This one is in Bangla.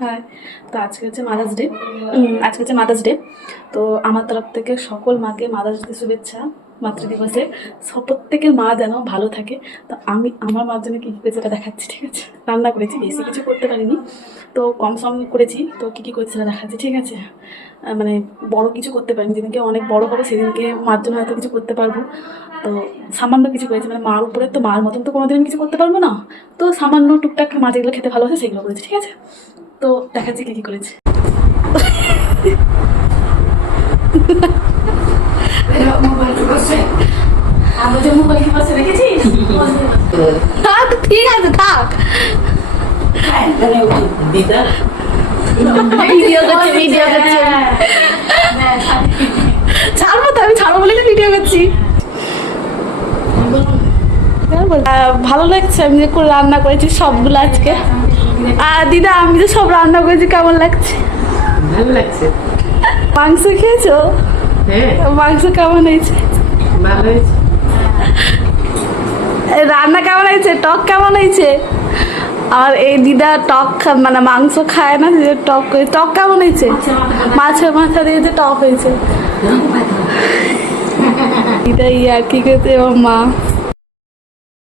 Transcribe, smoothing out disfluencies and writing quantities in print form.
হ্যাঁ, তো আজকে হচ্ছে মাদার্স ডে। তো আমার তরফ থেকে সকল মাকে মাদার্স ডে শুভেচ্ছা। মাতৃদিবসে প্রত্যেকের মা যেন ভালো থাকে। তো আমি আমার মার জন্য কী কী করেছি সেটা দেখাচ্ছি, ঠিক আছে? রান্না করেছি, বেশি কিছু করতে পারিনি, তো কম সম করেছি। তো কী কী করেছি সেটা দেখাচ্ছি, ঠিক আছে? মানে বড় কিছু করতে পারিনি, যেদিনকে অনেক বড় হবে সেদিনকে মার জন্য হয়তো কিছু করতে পারবো। তো সামান্য কিছু করেছি, মানে মার উপরে তো মার মতন তো কোনোদিন কিছু করতে পারবো না। তো সামান্য টুকটাক মা যেগুলো খেতে ভালোবাসে সেগুলো করেছি, ঠিক আছে? তো দেখাচ্ছি কী কী করেছি। থাক, ঠিক আছে, থাক। ভিডিও করছে ছাড়বো তো, আমি ছাড়বো বলে ভিডিও করছি। ভালো লাগছে আমি যে করে রান্না করেছি সবগুলো আজকে। আর দিদা, আমি যে সব রান্না করেছি কেমন লাগছে? ভালো লাগছে। মাংস খেয়েছো? হ্যাঁ, মাংস কেমন হয়েছে? ভালো হয়েছে। রান্না কেমন হয়েছে? টক কেমন হয়েছে? আর এই দিদা টক মানে মাংস খায় না, দিদা টক করে। টক কেমন হয়েছে? মাছের মাথা দিয়ে যে টক হয়েছে। দিদা আর কি করতে, আমার মা